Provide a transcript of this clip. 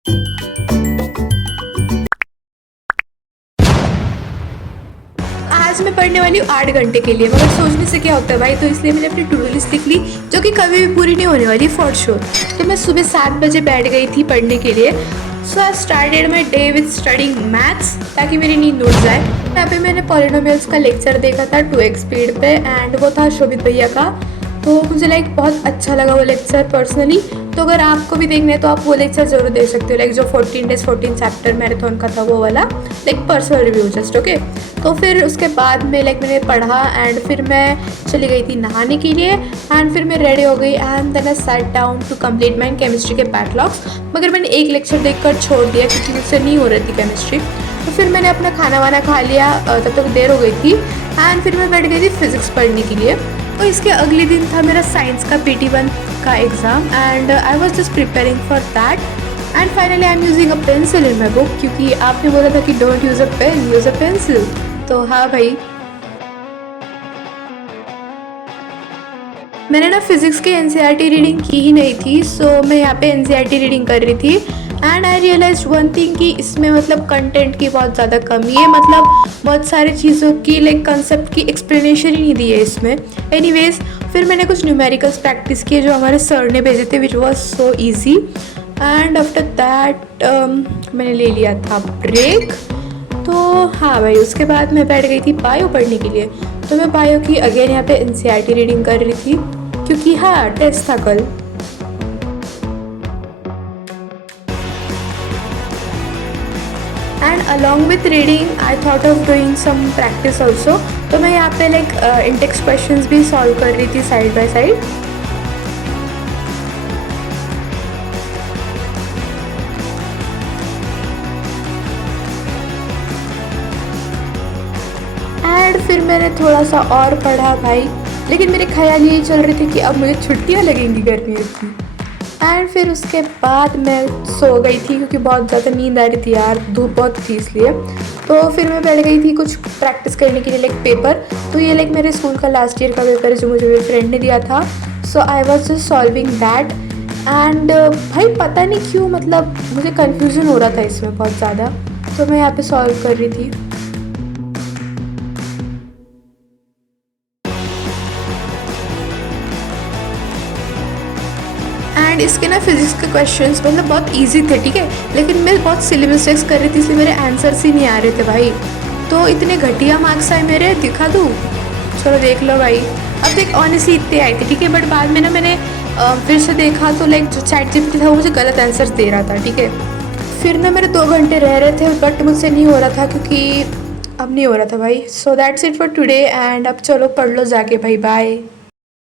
आज मैं पढ़ने वाली हूँ 8 घंटे के लिए, मगर सोचने से क्या होता है भाई, तो इसलिए मैंने अपनी टू डू लिस्ट लिख ली, जो कि कभी भी पूरी नहीं होने वाली फॉर श्योर। तो मैं सुबह 7 बजे बैठ गई थी पढ़ने के लिए। So I started my day with studying maths, ताकि मेरी नींद उड़ जाए। यहाँ पे मैंने पॉलिनोमियल्स का लेक्चर देखा था 2x स्पीड पे, एंड वो था शोभित भैया का। तो मुझे बहुत अच्छा लगा वो लेक्चर पर्सनली। तो अगर आपको भी देखना है तो आप वो लेक्चर जरूर देख सकते हो, जो 14 डेज 14 चैप्टर मैराथन का था वो वाला, पर्सनल रिव्यू जस्ट ओके। तो फिर उसके बाद में मैंने पढ़ा, एंड फिर मैं चली गई थी नहाने के लिए, एंड फिर मैं रेडी हो गई, and then I sat down to complete my chemistry के बैकलॉग्स। मगर मैंने एक लेक्चर देखकर छोड़ दिया क्योंकि मुझसे नहीं हो रही थी केमिस्ट्री। तो फिर मैंने अपना खाना वाना खा लिया, तब तक देर हो गई थी, एंड फिर मैं बैठ गई थी फिजिक्स पढ़ने के लिए। तो इसके अगले दिन था मेरा साइंस का PT1 का exam, and I was just preparing for that, and finally I am using a pencil in my book, क्योंकि आपने बोला था कि don't use a pen, use a pencil. तो हाँ भाई, मैंने ना फिज़िक्स की NCERT रीडिंग की ही नहीं थी। सो मैं यहाँ पे NCERT रीडिंग कर रही थी, and I realize one thing कि इसमें कंटेंट की बहुत ज़्यादा कमी है। बहुत सारी चीज़ों की कंसेप्ट की एक्सप्लेनेशन ही नहीं दी है इसमें। एनीवेज, फिर मैंने कुछ न्यूमेरिकल्स प्रैक्टिस किए जो हमारे सर ने भेजे थे, which was so easy. And after that मैंने ले लिया था ब्रेक। तो हाँ भाई, उसके बाद मैं बैठ गई थी बायो पढ़ने के लिए। तो मैं बायो की अगेन यहाँ पे NCERT रीडिंग कर रही थी, क्योंकि हाँ टेस्ट था कल। And along with reading I thought of doing some practice also. तो मैं यहाँ पे इंटेक्स क्वेश्चंस भी सॉल्व कर रही थी साइड बाय साइड। एंड फिर मैंने थोड़ा सा और पढ़ा भाई, लेकिन मेरे ख्याल यही चल रही थी कि अब मुझे छुट्टियाँ लगेंगी गर्मियों की। एंड फिर उसके बाद मैं सो गई थी, क्योंकि बहुत ज़्यादा नींद आ रही थी यार, धूप बहुत थी इसलिए। तो फिर मैं बैठ गई थी कुछ प्रैक्टिस करने के लिए पेपर। तो ये मेरे स्कूल का लास्ट ईयर का पेपर है जो मुझे मेरे फ्रेंड ने दिया था। So I was just solving that, and भाई पता नहीं क्यों मुझे कन्फ्यूज़न हो रहा था इसमें बहुत ज़्यादा। तो मैं यहाँ पे सॉल्व कर रही थी। एंड इसके ना फिजिक्स के क्वेश्चंस बहुत इजी थे, ठीक है, लेकिन मैं बहुत सिली मिस्टेक्स कर रही थी, इसलिए मेरे आंसर्स ही नहीं आ रहे थे भाई। तो इतने घटिया मार्क्स आए मेरे, दिखा दूँ? चलो देख लो भाई। अब देख, ऑनेस्टली इतने आए थे, ठीक है, बट बाद में ना मैंने फिर से देखा तो जो ChatGPT था वो मुझे गलत आंसर्स दे रहा था, ठीक है। फिर ना मेरे 2 घंटे रह रहे थे, बट मुझसे नहीं हो रहा था, क्योंकि अब नहीं हो रहा था भाई। So that's it for today, and अब चलो पढ़ लो जाके भाई, बाय।